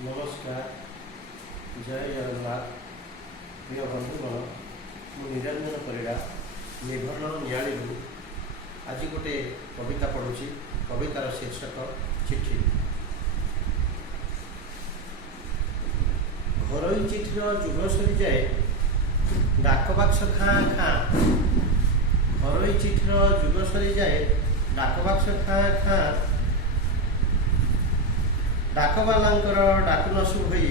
नमस्कार। जय जगन्नाथ। प्रिय बंधुगण, मु निरंजन परिड़ा निभरण नियाली आज गोटे कविता पढ़ुची। कवितार शीर्षक चिठी। घरोई चिठीर जुग सरी जाए डाकबाक्स खाँ खाँ। घरोई चिठीर जुग सरी जाए डाकबाक्स खाँ खाँ। डाकबालांकर डाक न शुभई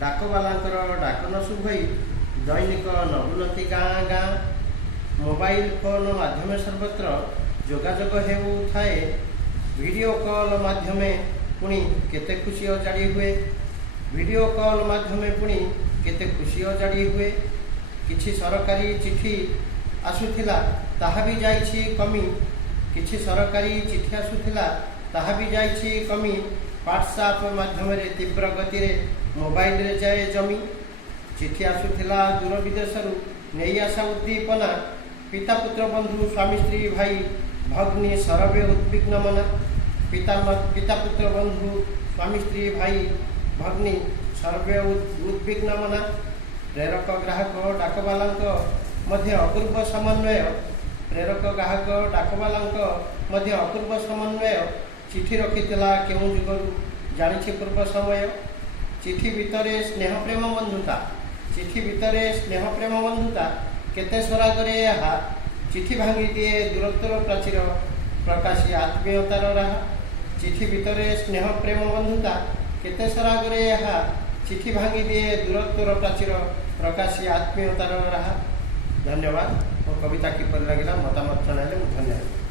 डाकबालांकर डाक न शुभई दैनिक नबुलती गाँ गाँ। मोबाइल फोन माध्यम सर्वत्र जोगाजोग हेउथाए। वीडियो कॉल माध्यम पुणी केते खुशी अजाड़ी हुए। वीडियो कॉल माध्यम पुणी केते खुशी अजाड़ी हुए। किछि सरकारी चिठी आसुथिला ताहा भी जाइछि कमी। किछि सरकारी चिठी आसुथिला ताहा भी जाइछि कमी। व्हाट्सएप माध्यम तीव्र गति रे मोबाइल रे जाए जमी। चिठी आसुथिला दूर विदेशरू नहीं आशा उद्दीपना। पिता पुत्र बंधु स्वामी स्त्री भाई भग्नी सरवे उद्विग्न मना। पिता पुत्र बंधु स्वामी स्त्री भाई भग्नी सर्वे उद्विग्न मना। प्रेरक ग्राहक डाकबालांक मध्य अपूर्व समन्वय। प्रेरक ग्राहक डाकबालांक मध्य अपूर्व समन्वय। चिठी रखिथिला केउं जुगरू जानिछि पूर्व समय। चिठी भितरे स्नेह प्रेम बंधुता। चिठी भितरे स्नेह प्रेम बंधुता केते सरागरे ଏହା। चिठी भांगी दिए दूरत्वर प्राचीर प्रकाशी आत्मीयतार राहा। चिठी भितरे स्नेह प्रेम बंधुता केते सरागरे ଏହା। चिठी भांगी दिए दूरत्वर प्राचीर प्रकाशी आत्मीयतार राहा। धन्यवाद। मो कविता किपर लगिला मतामत जणाइले धन्यवाद।